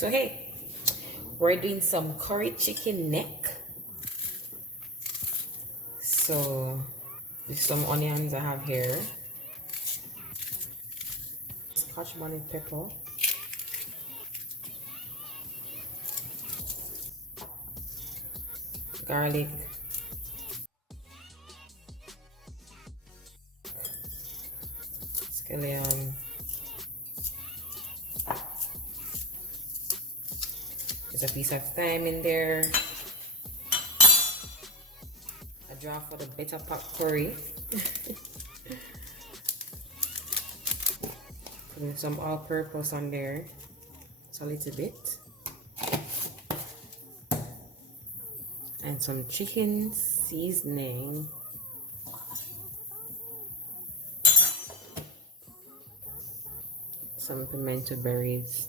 So hey, we're doing some curry chicken neck. So with some onions I have here, scotch bonnet pepper, garlic, scallion, there's a piece of thyme in there, a drop for the better pot curry, putting some all-purpose on there, just a little bit, and some chicken seasoning. Some pimento berries.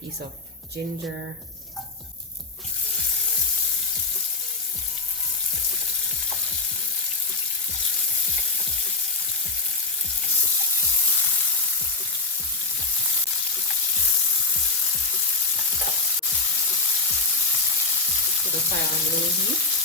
Piece of ginger, put the fire on low heat.